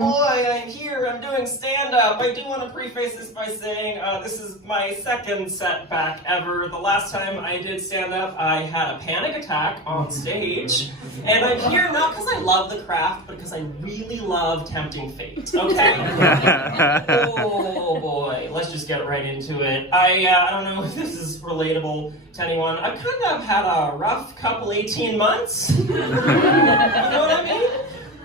boy, I'm here, I'm doing stand-up. I do want to preface this by saying this is my second setback ever. The last time I did stand-up, I had a panic attack on stage. And I'm here not because I love the craft, but because I really love tempting fate, okay? Oh boy, let's just get right into it. I don't know if this is relatable to anyone. I've kind of had a rough couple 18 months. You know what I mean?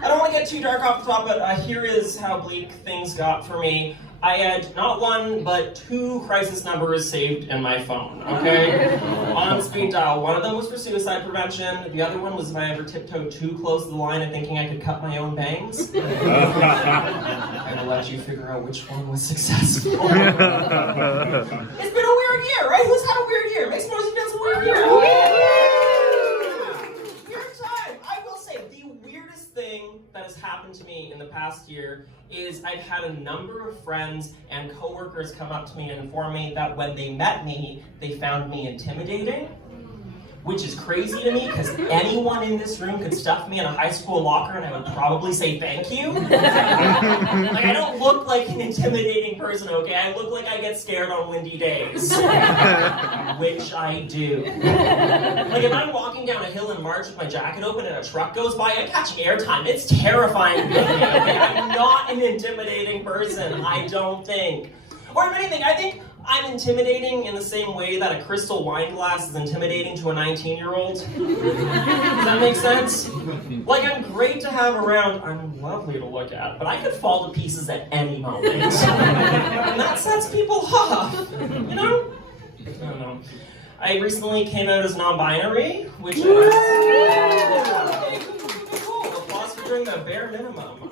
I don't want to get too dark off the top, but here is how bleak things got for me. I had not one, but 2 crisis numbers saved in my phone, okay? On speed dial. One of them was for suicide prevention. The other one was if I ever tiptoed too close to the line of thinking I could cut my own bangs. I will let you figure out which one was successful. It's been a weird year, right? Who's had a weird year? Make some noise if it's a weird year. Thing that has happened to me in the past year is I've had a number of friends and coworkers come up to me and inform me that when they met me, they found me intimidating, which is crazy to me because anyone in this room could stuff me in a high school locker and I would probably say thank you. Like, I don't look like an intimidating person, okay? I look like I get scared on windy days, which I do. Like, if I'm walking down a hill in March with my jacket open and a truck goes by, I'm catching airtime. It's terrifying to me, okay? I'm not an intimidating person, I don't think. Or if anything, I think I'm intimidating in the same way that a crystal wine glass is intimidating to a 19-year-old. Does that make sense? Like, I'm great to have around, I'm lovely to look at, but I could fall to pieces at any moment. And that sets people off, you know? I don't know. I recently came out as non-binary, which is... Cool, applause for doing the bare minimum.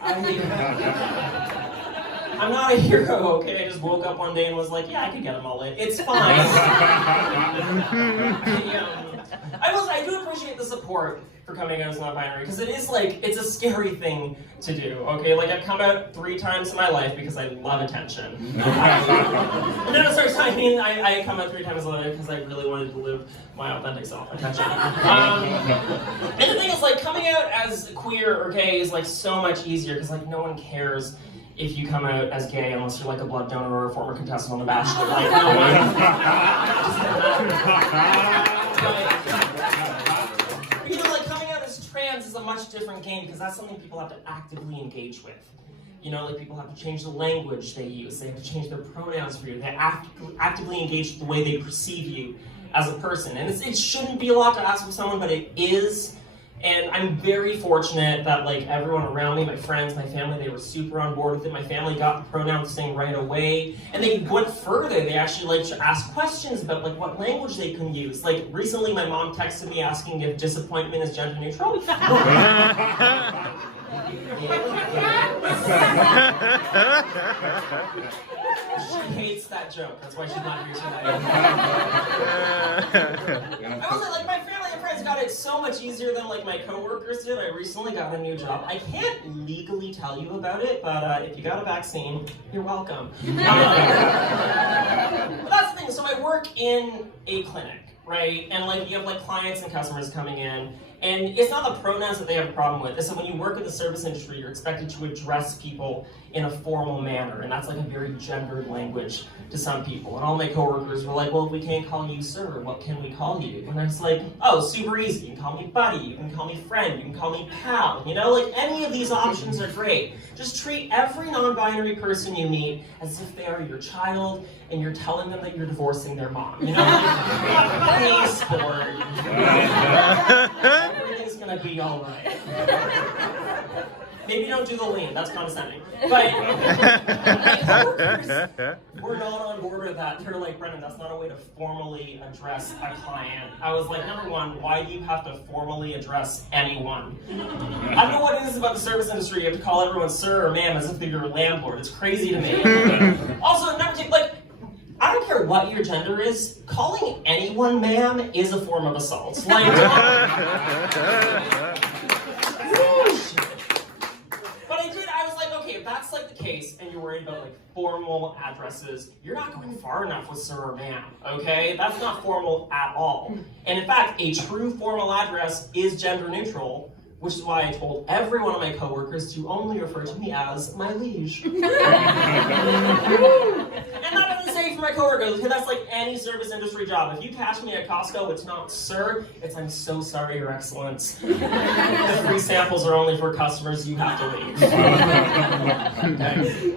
I'm not a hero, okay? I just woke up one day and was like, yeah, I could get them all in. It's fine. I do appreciate the support for coming out as non-binary, because it is like, it's a scary thing to do, okay? Like, I've come out 3 times in my life because I love attention. No, sorry, I mean, I come out 3 times in my life because I really wanted to live my authentic self. Attention. And the thing is, like, coming out as queer or gay is, like, so much easier, because, like, no one cares if you come out as gay unless you're like a blood donor or a former contestant on The Bachelor. Like, no one. You know, like, coming out as trans is a much different game because that's something people have to actively engage with. You know, like, people have to change the language they use. They have to change their pronouns for you. They actively engage with the way they perceive you as a person. And it shouldn't be a lot to ask of someone, but it is. And I'm very fortunate that, like, everyone around me, my friends, my family, they were super on board with it. My family got the pronouns thing right away. And they went further. They actually, like, to ask questions about, like, what language they can use. Like, recently my mom texted me asking if disappointment is gender neutral. She hates that joke. That's why she's not here tonight. I was like, my family and friends got it so much easier than, like, my coworkers did. I recently got a new job. I can't legally tell you about it, but if you got a vaccine, you're welcome. But that's the thing. So I work in a clinic, right? And, like, you have, like, clients and customers coming in. And it's not the pronouns that they have a problem with. It's that when you work in the service industry, you're expected to address people in a formal manner. And that's like a very gendered language to some people. And all my coworkers were like, well, if we can't call you sir, what can we call you? And I was like, oh, super easy. You can call me buddy, you can call me friend, you can call me pal. You know, like, any of these options are great. Just treat every non-binary person you meet as if they are your child and you're telling them that you're divorcing their mom. You know, like, any sport. Everything's gonna be all right. Maybe don't do the lean, that's condescending. But we're not on board with that. They're like, Brendan, that's not a way to formally address a client. I was like, number one, why do you have to formally address anyone? I don't know what it is about the service industry. You have to call everyone sir or ma'am as if they're your landlord. It's crazy to me. Also, number two, like, I don't care what your gender is, calling anyone ma'am is a form of assault. Like, but I was like, okay, if that's like the case, and you're worried about like formal addresses, you're not going far enough with sir or ma'am, okay? That's not formal at all. And in fact, a true formal address is gender neutral, which is why I told every one of my coworkers to only refer to me as my liege. And that doesn't say for my coworkers, because that's like any service industry job. If you catch me at Costco, it's not sir, it's I'm so sorry, Your Excellence. The free samples are only for customers, you have to leave. Okay.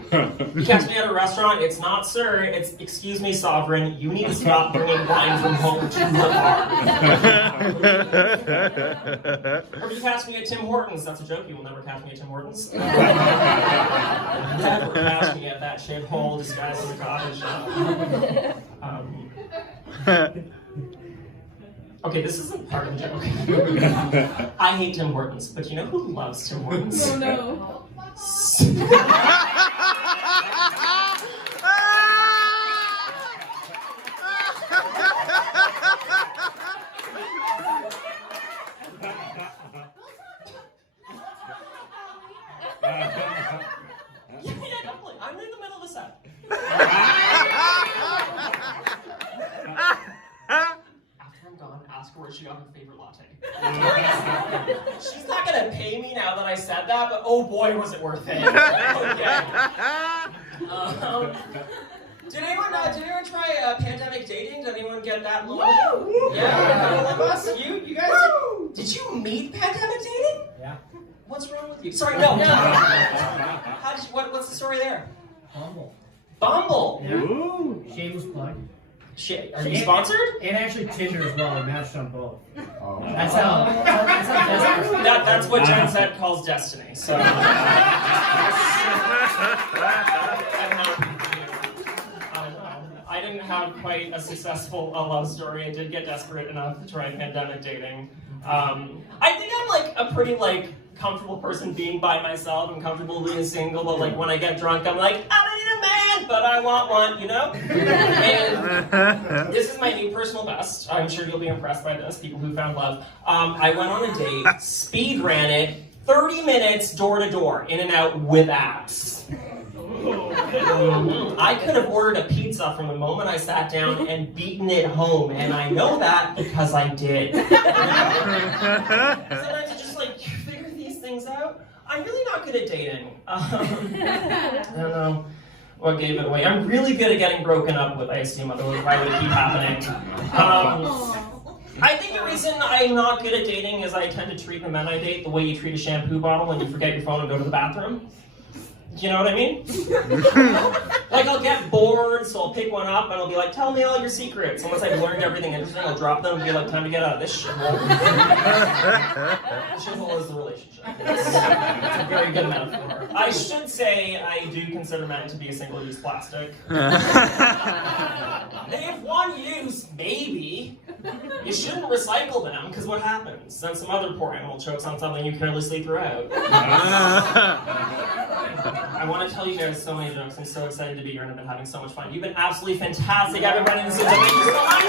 You catch me at a restaurant, it's not sir, it's excuse me, sovereign, you need to stop bringing wine from home to the bar. Or if you catch me at Tim Hortons, that's a joke, you will never catch me at Tim Hortons. Never catch me at that shithole disguised as a coffee shop. Okay, this isn't part of the joke. I hate Tim Hortons, but you know who loves Tim Hortons? Oh no. Yeah, definitely. I'm in the middle of a set. After I'm gone, ask her where she got her favorite latte. She's not gonna pay me now that I said that, but oh boy, was it worth it. Okay. Did anyone try pandemic dating? Did anyone get that little? Woo! Yeah, all of us. You guys. Woo! Did you meet pandemic dating? Yeah. What's wrong with you? Sorry, no. How did you, what's the story there? Bumble. Yeah. Ooh. Shameless plug. Shit, are you sponsored? And actually Tinder as well. I matched on both. Oh. That's how That's what Gen Z calls destiny. So. I didn't have quite a successful love story. I did get desperate enough to try pandemic dating. I think I'm like a pretty comfortable person being by myself. I'm comfortable being single, but like when I get drunk, I'm like, I don't need a man, but I want one, you know? And this is my new personal best. I'm sure you'll be impressed by this, people who found love. I went on a date, speed ran it, 30 minutes door to door, in and out with apps. I could have ordered a pizza from the moment I sat down and beaten it home, and I know that because I did. Sometimes you just figure these things out. I'm really not good at dating. I don't know what gave it away. I'm really good at getting broken up with, I assume, otherwise why would it keep happening? I think the reason I'm not good at dating is I tend to treat the men I date the way you treat a shampoo bottle when you forget your phone and go to the bathroom. You know what I mean? I'll get bored, so I'll pick one up and I'll be like, tell me all your secrets. And once I've learned everything interesting, I'll drop them and be like, time to get out of this shithole. The shithole is the relationship. It's a very good metaphor. I should say I do consider men to be a single-use plastic. If one use, maybe. You shouldn't recycle them, because what happens? Then some other poor animal chokes on something you carelessly threw out. I want to tell you guys so many jokes. I'm so excited to be here and I've been having so much fun. You've been absolutely fantastic. I've been running this. Thank you so much.